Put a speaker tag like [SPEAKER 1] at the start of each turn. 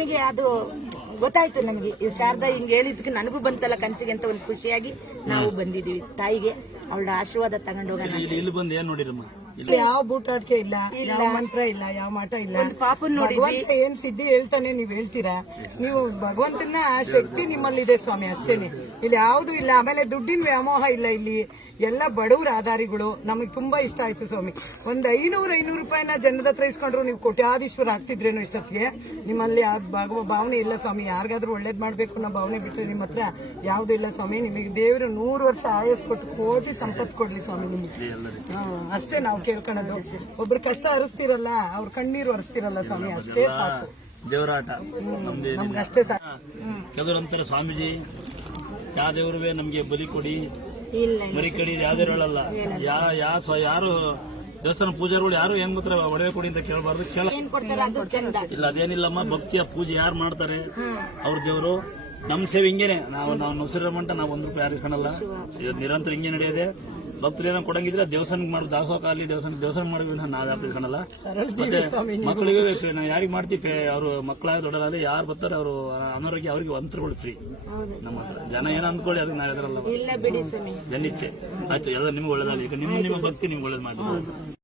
[SPEAKER 1] ನಮಗೆ ಅದು ಗೊತ್ತಾಯ್ತು. ನಮಗೆ ಶಾರದಾ ಹಿಂಗ್ ಹೇಳಿದ್ಕೆ ನನಗೂ ಬಂತಲ್ಲ ಕನ್ಸಿಗೆ ಅಂತ ಒಂದು ಖುಷಿಯಾಗಿ ನಾವು ಬಂದಿದೀವಿ. ತಾಯಿಗೆ ಅವಳ ಆಶೀರ್ವಾದ ತಗೊಂಡೋಗೋಣ.
[SPEAKER 2] ಇಲ್ಲಿ ಬಂದು ಏನ್ ನೋಡಿರಮ್ಮ?
[SPEAKER 3] ಯಾವ ಬೂಟಾಟಿಕೆ ಇಲ್ಲ, ಯಾವ ಮಂತ್ರ ಇಲ್ಲ, ಯಾವ ಮಾಟ ಇಲ್ಲ.
[SPEAKER 1] ಒಂದು ಪಾಪನ್ ನೋಡಿದ್ವಿ.
[SPEAKER 3] ಏನ್ ಸಿದ್ಧಿ ಹೇಳ್ತಾನೆ ನೀವ್ ಹೇಳ್ತೀರಾ? ನೀವು ಭಗವಂತನ ಶಕ್ತಿ ನಿಮ್ಮಲ್ಲಿದೆ ಸ್ವಾಮಿ, ಅಷ್ಟೇನೆ. ಇಲ್ಲಿ ಯಾವ್ದು ಇಲ್ಲ. ಆಮೇಲೆ ದುಡ್ಡಿನ ವ್ಯಾಮೋಹ ಇಲ್ಲ. ಇಲ್ಲಿ ಎಲ್ಲ ಬಡವ್ರ ಆಧಾರಿಗಳು. ನಮಗ್ ತುಂಬಾ ಇಷ್ಟ ಆಯ್ತು ಸ್ವಾಮಿ. ಒಂದ್ 500 ರೂಪಾಯಿನ ಜನದ ಹತ್ರ ಇಸ್ಕೊಂಡ್ರು ನೀವು ಕೋಟ್ಯಾಧೀಶ್ವರ ಆಗ್ತಿದ್ರೇನು ಇಷ್ಟೊತ್ತಿಗೆ. ನಿಮ್ಮಲ್ಲಿ ಭಾವನೆ ಇಲ್ಲ ಸ್ವಾಮಿ. ಯಾರಿಗಾದ್ರೂ ಒಳ್ಳೇದ್ ಮಾಡ್ಬೇಕು ಅನ್ನೋ ಭಾವನೆ ಬಿಟ್ರೆ ನಿಮ್ಮ ಹತ್ರ ಯಾವ್ದು ಇಲ್ಲ ಸ್ವಾಮಿ. ನಿಮಗೆ ದೇವರು 100 ವರ್ಷ ಆಯಸ್ ಕೊಟ್ಟು ಕೋಟಿ ಸಂಪತ್ತು ಕೊಡ್ಲಿ ಸ್ವಾಮಿ ನಿಮಗೆ. ಅಷ್ಟೇ ನಾವು ಕೇಳ್ಕೊಳ್ಳೋದು. ಒಬ್ರು ಕಷ್ಟ ಹರಿಸ್ತಿರಲ್ಲ, ಅವ್ರ ಕಣ್ಣೀರು ಹರಿಸ್ತಿರಲ್ಲ ಸ್ವಾಮಿ, ಅಷ್ಟೇ ಸಾಕು.
[SPEAKER 2] ದೇವರಾಟ
[SPEAKER 3] ನಮ್ಗೆ ಅಷ್ಟೇ ಸಾಕು.
[SPEAKER 2] ಕೆಲವರಂತಾರೆ ಸ್ವಾಮೀಜಿ ಯಾವ ದೇವ್ರವೇ ನಮ್ಗೆ ಬಲಿ ಕೊಡಿ,
[SPEAKER 1] ಇಲ್ಲ
[SPEAKER 2] ಮರಿ ಕಡಿ ಯಾವ್ದೇ ಹೇಳಲ್ಲ. ಯಾರು ದೇವಸ್ಥಾನ ಪೂಜಾರಿಗಳು ಯಾರು ಏನ್ ಮಾತ್ರ ಒಡವೆ ಕೊಡಿ ಅಂತ ಕೇಳಬಾರ್ದು.
[SPEAKER 1] ಏನ್ ಕೊಡ್ತಾರ ಅದು ಚಂದ.
[SPEAKER 2] ಇಲ್ಲ ಅದೇನಿಲ್ಲಮ್ಮ, ಭಕ್ತಿಯ ಪೂಜೆ ಯಾರು ಮಾಡ್ತಾರೆ ಅವ್ರ ದೇವರು. ನಮ್ ಸೇವೆ ಹಿಂಗೇನೆ. ನಾವು ನೌಸರ ಮಟ್ಟ ನಾವು 1 ರೂಪಾಯಿ ಯಾರು ಇಸ್ಕೊಳಲ್ಲ. ನಿರಂತರ ಹಿಂಗೆ ನಡೆಯೋದೆ. ಭಕ್ತರು ಏನೋ ಕೊಡಂಗಿದ್ರೆ ದೇವಸ್ಥಾನಕ್ಕೆ ಮಾಡೋದು, ದಾಸೋಹ ಅಲ್ಲಿ ದೇವಸ್ಥಾನ ಮಾಡಿದ್ವಿ. ನಾವ್ ಯಾರು ಇಸ್ಕೊಳಲ್ಲ. ಮತ್ತೆ ಮಕ್ಕಳಿಗೆ ನಾವು ಯಾರಿಗೆ ಮಾಡ್ತೀವಿ, ಅವರು ಮಕ್ಕಳಾಗ ದೊಡ್ಡದಾದ್ರೆ ಯಾರು ಬರ್ತಾರೆ ಅವರು ಅನಾರೋಗ್ಯ ಅವ್ರಿಗೆ ಒಂತ್ರಗಳು ಫ್ರೀ ನಮ್ಮ ಹತ್ರ. ಜನ ಏನೋ ಅಂದ್ಕೊಳ್ಳಿ, ಅದಕ್ಕೆ ನಾವ್ ಎದರಲ್ಲ.
[SPEAKER 1] ಇಲ್ಲ ಬಿಡಿ ಸ್ವಾಮಿ,
[SPEAKER 2] ಜನಿಚ್ಛೆ ಆಯ್ತು. ಎಲ್ಲ ನಿಮ್ಗೆ ಒಳ್ಳೇದಾಗಲಿ. ಈಗ ನಿಮ್ಮ ಭಕ್ತಿ ನಿಮ್ಗೆ ಒಳ್ಳೇದು ಮಾಡಿ.